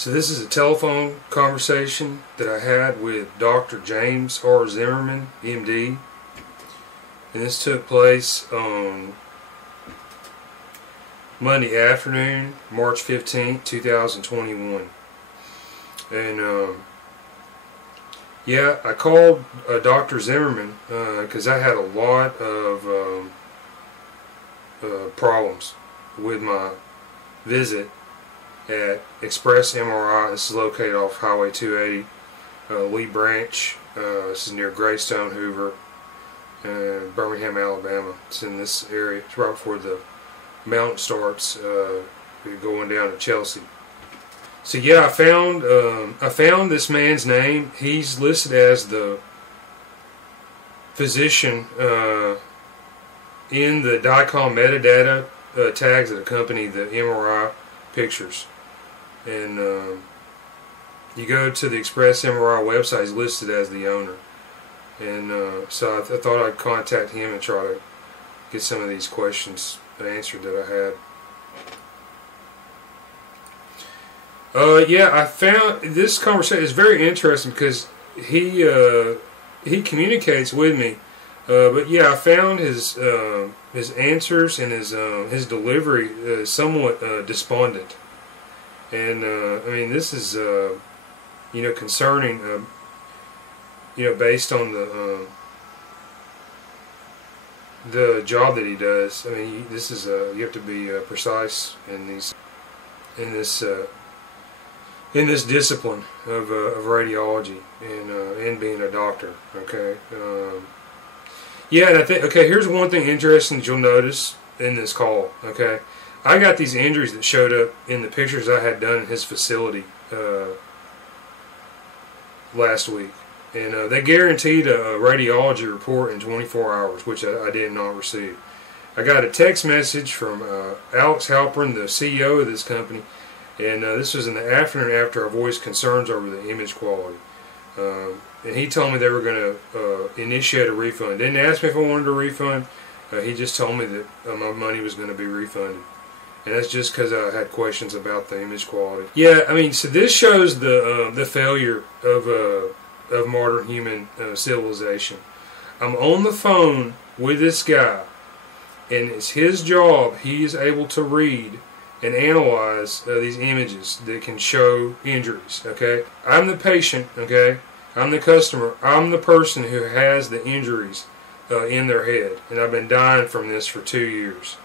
So this is a telephone conversation that I had with Dr. James R. Zimmerman MD, and this took place on Monday afternoon, March 15th, 2021. And yeah, I called Dr. Zimmerman because I had a lot of problems with my visit at EXPRESS MRI. This is located off Highway 280, Lee Branch. This is near Greystone, Hoover, Birmingham, Alabama. It's in this area. It's right before the mountain starts going down to Chelsea. So yeah, I found this man's name. He's listed as the physician in the DICOM metadata tags that accompany the MRI pictures. And you go to the EXPRESS MRI website, he's listed as the owner. And so I thought I'd contact him and try to get some of these questions answered that I had. Yeah, I found this conversation is very interesting because he communicates with me, but yeah, I found his answers and his delivery somewhat despondent, and I mean, this is concerning, based on the job that he does. I mean, this is you have to be precise in this discipline of radiology and being a doctor. Okay. Yeah, and I think, okay, here's one thing interesting that you'll notice in this call. Okay, I got these injuries that showed up in the pictures I had done in his facility last week, and they guaranteed a radiology report in 24 hours, which I did not receive. I got a text message from Alex Halpern, the CEO of this company, and this was in the afternoon after I voiced concerns over the image quality. And he told me they were going to initiate a refund. Didn't ask me if I wanted a refund. He just told me that my money was going to be refunded. And that's just because I had questions about the image quality. Yeah, I mean, so this shows the failure of modern human civilization. I'm on the phone with this guy, and it's his job. He is able to read and analyze these images that can show injuries. Okay, I'm the patient. Okay, I'm the customer. I'm the person who has the injuries in their head, and I've been dying from this for 2 years.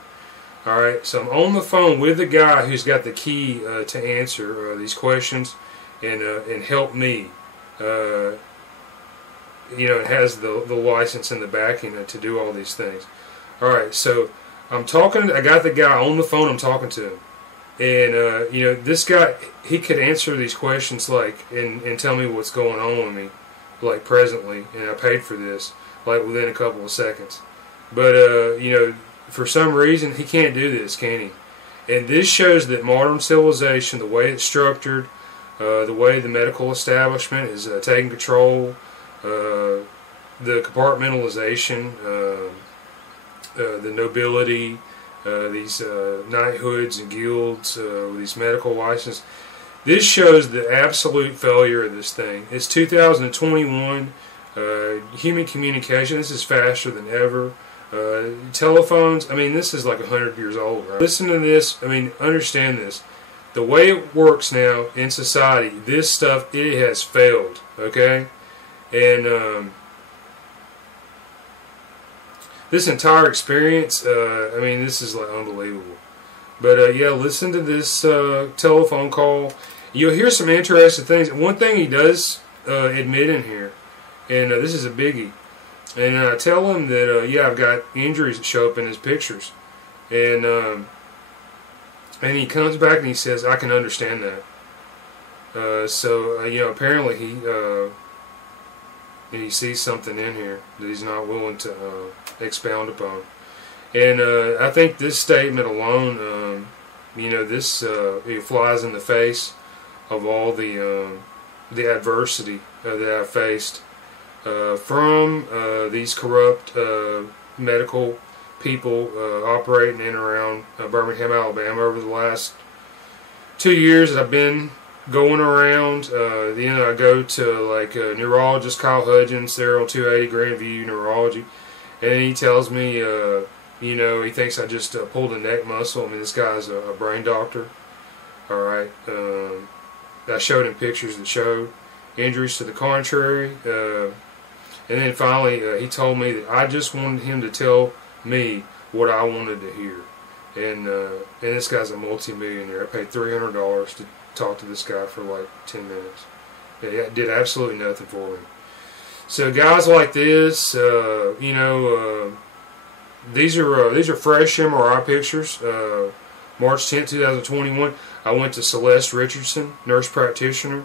All right, so I'm on the phone with the guy who's got the key to answer these questions and help me. It has the license and the backing to do all these things. All right, so I'm talking. I got the guy on the phone. I'm talking to him, and this guy, he could answer these questions and tell me what's going on with me, like presently, and I paid for this within a couple of seconds. But for some reason he can't do this, can he? And this shows that modern civilization, the way it's structured, the way the medical establishment is taking control, the compartmentalization, the nobility, these knighthoods and guilds, these medical licenses. This shows the absolute failure of this thing. It's 2021. Human communication, this is faster than ever. Telephones, I mean, this is like 100 years old. Right? Listen to this. I mean, understand this. The way it works now in society, this stuff, it has failed. Okay? And this entire experience, I mean, this is unbelievable. But yeah, listen to this telephone call. You'll hear some interesting things. One thing he does admit in here, and this is a biggie, and I tell him that yeah, I've got injuries that show up in his pictures, and he comes back and he says, I can understand that. So apparently he sees something in here that he's not willing to expound upon. And I think this statement alone, this it flies in the face of all the adversity that I've faced from these corrupt medical people operating in and around Birmingham, Alabama over the last 2 years that I've been going around. Then I go to like neurologist Kyle Hudgens there on 280 Grandview Neurology, and he tells me, you know, he thinks I just pulled a neck muscle. I mean, this guy's a brain doctor. All right. I showed him pictures that showed injuries to the contrary. And then finally, he told me that I just wanted him to tell me what I wanted to hear. And this guy's a multi-millionaire. I paid $300 to talk to this guy for like 10 minutes. Yeah, did absolutely nothing for me. So guys like this, you know, these are fresh MRI pictures. March 10th, 2021. I went to Celeste Richardson, nurse practitioner,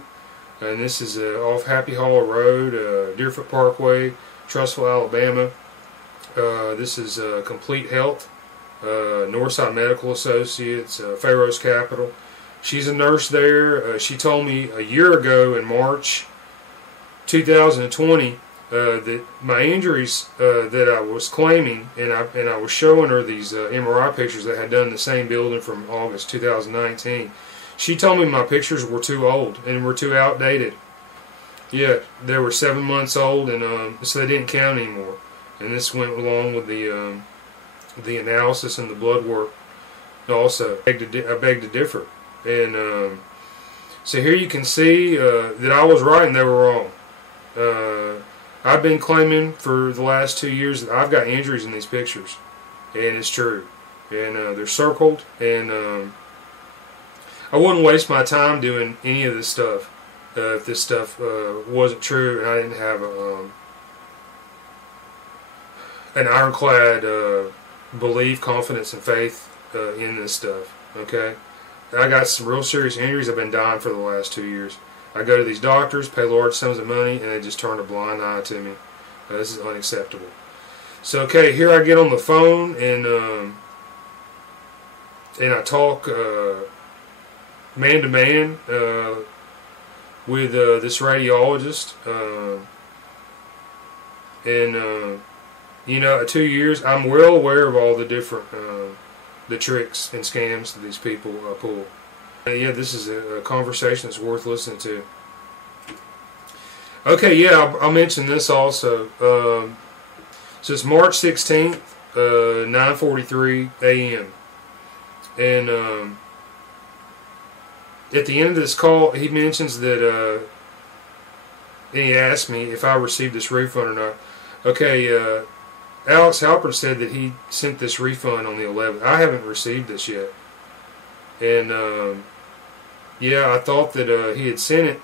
and this is off Happy Hollow Road, Deerfoot Parkway, Trussville, Alabama. This is Complete Health, Northside Medical Associates, Pharaoh's Capital. She's a nurse there. She told me a year ago in March 2020 that my injuries that I was claiming, and I was showing her these MRI pictures that I had done in the same building from August 2019. She told me my pictures were too old and were too outdated. Yeah, they were 7 months old, and so they didn't count anymore. And this went along with the analysis and the blood work also. I beg to differ. And so here you can see that I was right and they were wrong. I've been claiming for the last 2 years that I've got injuries in these pictures, and it's true. And they're circled, and I wouldn't waste my time doing any of this stuff if this stuff wasn't true and I didn't have an ironclad belief, confidence, and faith in this stuff. Okay, I got some real serious injuries. I've been dying for the last 2 years. I go to these doctors, pay large sums of money, and they just turn a blind eye to me. This is unacceptable. So, okay, here I get on the phone, and I talk man-to-man with this radiologist. You know, 2 years, I'm well aware of all the different the tricks and scams that these people pull. Yeah, this is a conversation that's worth listening to. Okay, yeah, I'll mention this also. So it's March 16th, 9:43 a.m. And at the end of this call, he mentions that, and he asked me if I received this refund or not. Okay, Alex Halpern said that he sent this refund on the 11th. I haven't received this yet. And yeah, I thought that he had sent it,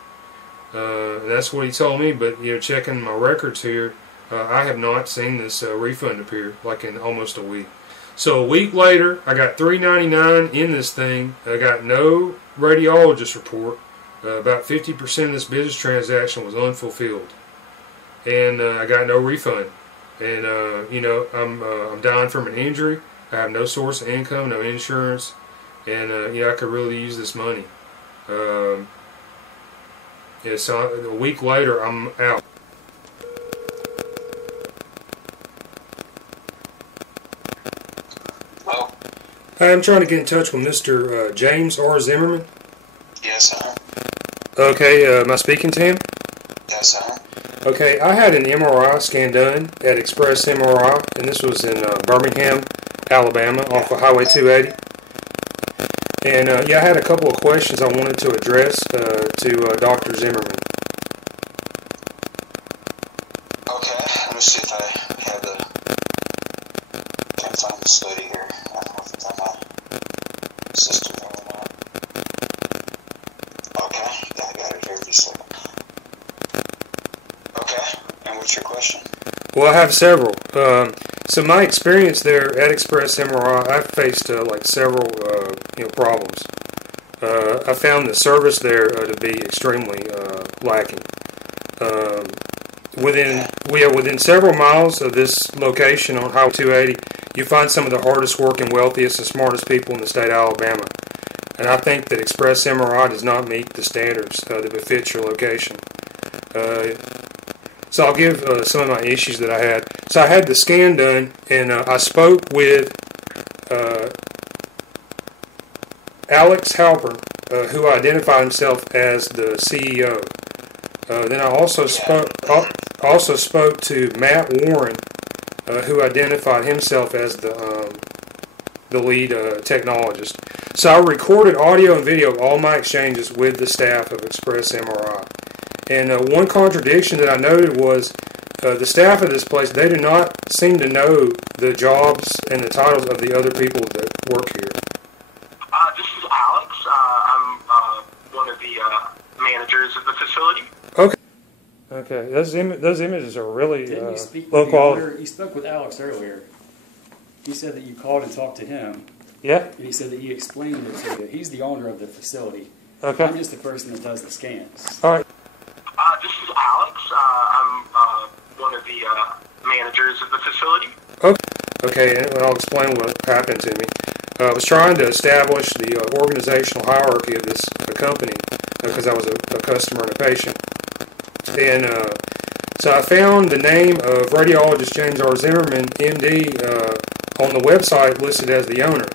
and that's what he told me. But you know, checking my records here, I have not seen this refund appear, like in almost a week. So a week later, I got $3.99 in this thing. I got no radiologist report. About 50% of this business transaction was unfulfilled, and I got no refund. And you know, I'm dying from an injury. I have no source of income, no insurance. And yeah, I could really use this money. Yeah, so a week later, I'm out. Hello? Hi, I'm trying to get in touch with Mr. James R. Zimmerman. Yes, sir. Okay, am I speaking to him? Yes, sir. Okay, I had an MRI scan done at EXPRESS MRI, and this was in Birmingham, Alabama, off of Highway 280. And yeah, I had a couple of questions I wanted to address to Dr. Zimmerman. Okay, let me see if I have the... can't find the study here. I don't know if it's on my system or not. Okay, yeah, I got it here. Just a second. Okay, and what's your question? Well, I have several. So my experience there at EXPRESS MRI, I've faced like several problems. I found the service there to be extremely lacking. Within several miles of this location on Highway 280, you find some of the hardest working, wealthiest, and smartest people in the state of Alabama. And I think that EXPRESS MRI does not meet the standards that befit your location. So I'll give some of my issues that I had. So I had the scan done, and I spoke with Alex Halpern, who identified himself as the CEO. Then I also spoke to Matt Warren, who identified himself as the lead technologist. So I recorded audio and video of all my exchanges with the staff of Express MRI. And one contradiction that I noted was the staff of this place, they do not seem to know the jobs and the titles of the other people that work here. This is Alex. I'm one of the managers of the facility. Okay. Those images are really Didn't you speak low with quality. You spoke with Alex earlier. He said that you called and talked to him. Yeah. And he said that you explained it to him. He's the owner of the facility. Okay. I'm just the person that does the scans. All right. This is Alex. I'm one of the managers of the facility. Okay, and I'll explain what happened to me. I was trying to establish the organizational hierarchy of this company because I was a customer and a patient. And so I found the name of radiologist James R. Zimmerman MD on the website listed as the owner.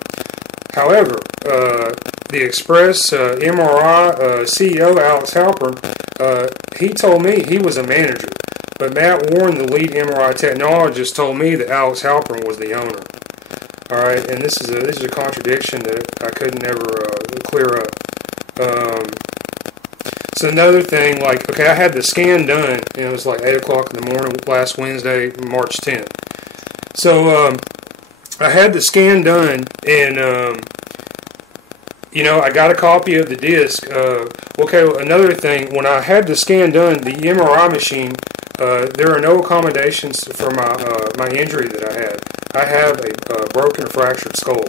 However, the Express MRI CEO, Alex Halpern, he told me he was a manager. But Matt Warren, the lead MRI technologist, told me that Alex Halpern was the owner. All right, and this is a contradiction that I couldn't ever clear up. So another thing, like, okay, I had the scan done, and it was like 8 o'clock in the morning last Wednesday, March 10th. So I had the scan done, and I got a copy of the disc. Okay, another thing, when I had the scan done, the MRI machine, there are no accommodations for my injury that I had. I have a broken or fractured skull.